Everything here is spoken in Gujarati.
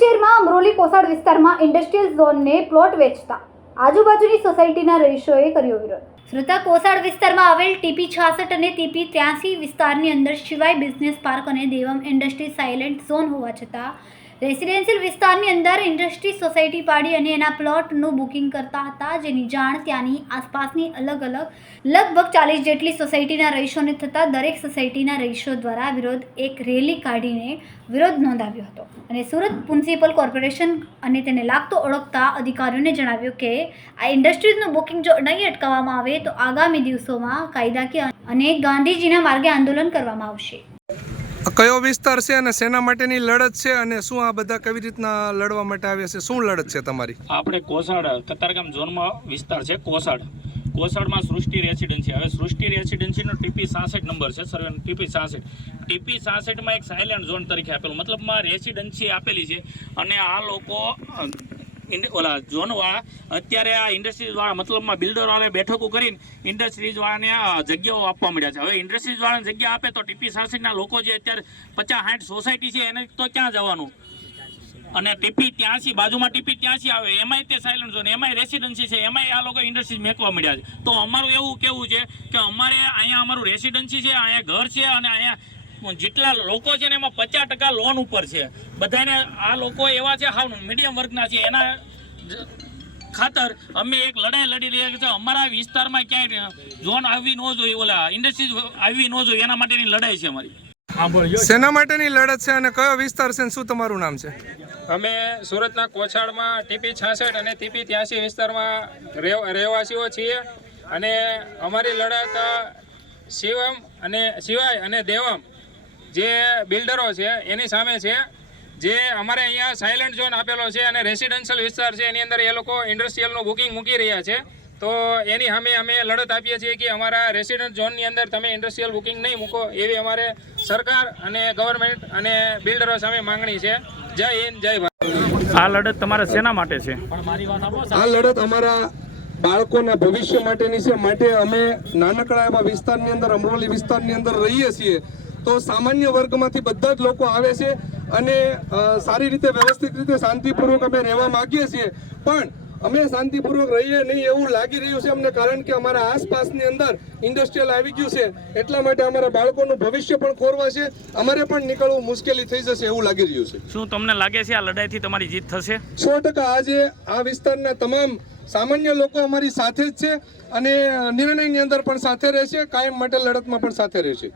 શહેરમાં અમરોલી કોસાડ વિસ્તારમાં ઇન્ડસ્ટ્રીયલ ઝોનને પ્લોટ વેચતા આજુબાજુની સોસાયટીના રહીશોએ કર્યો વિરોધ. સુરતના કોસાડ વિસ્તારમાં આવેલ ટીપી છાસઠ અને ટીપી ત્યાસી વિસ્તારની અંદર શિવાય બિઝનેસ પાર્ક અને દેવમ ઇન્ડસ્ટ્રી સાયલેન્ટ ઝોન હોવા છતાં રેસિડેન્શિયલ વિસ્તારની અંદર ઇન્ડસ્ટ્રી સોસાયટી પાડી અને એના પ્લોટનું બુકિંગ કરતા હતા, જેની જાણ ત્યાંની આસપાસની અલગ અલગ, લગભગ ચાલીસ જેટલી સોસાયટીના રહીશોને થતાં દરેક સોસાયટીના રહીશો દ્વારા વિરોધ એક રેલી કાઢીને વિરોધ નોંધાવ્યો હતો. અને સુરત મ્યુનિસિપલ કોર્પોરેશન અને તેને લાગતો ઓળખતા અધિકારીઓને જણાવ્યું કે, આ ઇન્ડસ્ટ્રીઝનું બુકિંગ જો નહીં અટકાવવામાં આવે તો આગામી દિવસોમાં કાયદાકીય અને ગાંધીજીના માર્ગે આંદોલન કરવામાં આવશે. કયો વિસ્તાર છે અને શેના માટેની લડત છે અને શું આ બધા કેવી રીતના લડવા માટે આવ્યા છે? શું લડત છે તમારી? આપણે કોસાડ, કતારગામ ઝોનમાં વિસ્તાર છે, કોસાડ. કોસાડમાં સૃષ્ટિ રેસિડેન્સી હવે સૃષ્ટિ રેસિડેન્સીનો ટીપી સાસઠ નંબર છે સર્વે ટીપી સાસઠ. ટીપી સાસઠમાં એક સાયલેન્ટ ઝોન તરીકે આપેલું. મતલબમાં રેસિડેન્સી આપેલી છે અને આ લોકો ઓલા ઝોનવાળા, અત્યારે આ ઇન્ડસ્ટ્રીઝવાળા મતલબમાં બિલ્ડરવાળાએ બેઠકો કરીને ઇન્ડસ્ટ્રીઝવાળાને જગ્યાઓ આપવા મળ્યા છે. હવે ઇન્ડસ્ટ્રીઝવાળાને જગ્યા આપે તો ટીપી સાસઠના લોકો જે અત્યારે પચાસ સાઠ સોસાયટી છે, એને તો ક્યાં જવાનું? અને ટીપી ત્યાંથી, બાજુમાં ટીપી ત્યાંથી આવે, એમાંય તે સાયલન્ટ ઝોન એમાંય રેસિડન્સી છે, એમાંય આ લોકો ઇન્ડસ્ટ્રીઝ મેકવા મળ્યા છે. તો અમારું એવું કેવું છે કે અમારે અહીંયા અમારું રેસિડન્સી છે, અહીંયા ઘર છે અને અહીંયા જેટલા લોકો છે ને એમાં પચાસ ટકા લોન ઉપર છે. બધાને આ લોકો એવા છે હાવ મીડિયમ વર્ગના છે. એના ખાતર અમે એક લડાઈ લડી રહ્યા છે અમારા વિસ્તારમાં ક્યાંય ઝોન આવવી ન જોઈએ ઓલા ઇન્ડસ્ટ્રીઝ આવવી ન જોઈએ. એના માટેની લડાઈ છે અમારી. શેના માટેની લડત છે અને કયો વિસ્તાર છે શું તમારું નામ છે? અમે સુરતના કોછાડમાં ટીપી છાસઠ અને ટીપી ત્યાંસી વિસ્તારમાં રહેવાસીઓ છીએ. અને અમારી લડત શિવમ અને શિવાય અને દેવમ. જે બિલ્ડરો છે એની સામે છે જે અમારે અહીંયા સાયલન્ટ ઝોન આપેલો છે અને રેસિડેન્શિયલ વિસ્તાર છે એની અંદર એ લોકો ઇન્ડસ્ટ્રીયલનું બુકિંગ મૂકી રહ્યા છે. તો એની સામે અમે લડત આપીએ છીએ કે અમારા રેસિડેન્ટ ઝોનની અંદર તમે ઇન્ડસ્ટ્રીયલ બુકિંગ નહીં મૂકો એવી અમારે સરકાર અને ગવર્મેન્ટ અને બિલ્ડરો સામે માંગણી છે. જય હિન્દ જય ભારત. આ લડત તમારા શેના માટે છે? આ લડત અમારા બાળકોના ભવિષ્ય માટેની છે. માટે અમે નાનકડા એવા વિસ્તારની અંદર અમરોલી વિસ્તારની અંદર રહીએ છીએ. તો સામાન્ય વર્ગમાંથી બધા જ લોકો આવે છે અને સારી રીતે વ્યવસ્થિત રીતે શાંતિપૂર્વક અમે રહેવા માગીએ છીએ. પણ અમે શાંતિપૂર્વક રહીએ નહીં એવું લાગી રહ્યું છે અમને કારણ કે અમારા આસપાસની અંદર ઇન્ડસ્ટ્રીયલ આવી ગયું છે. એટલા માટે અમારા બાળકોનું ભવિષ્ય પણ ખોરવા છે અમારે પણ નીકળવું મુશ્કેલી થઈ જશે એવું લાગી રહ્યું છે. શું તમને લાગે છે આ લડાઈથી તમારી જીત થશે? સો ટકા આજે આ વિસ્તારના તમામ સામાન્ય લોકો અમારી સાથે જ છે અને નિર્ણયની અંદર પણ સાથે રહેશે કાયમ માટે લડતમાં પણ સાથે રહેશે.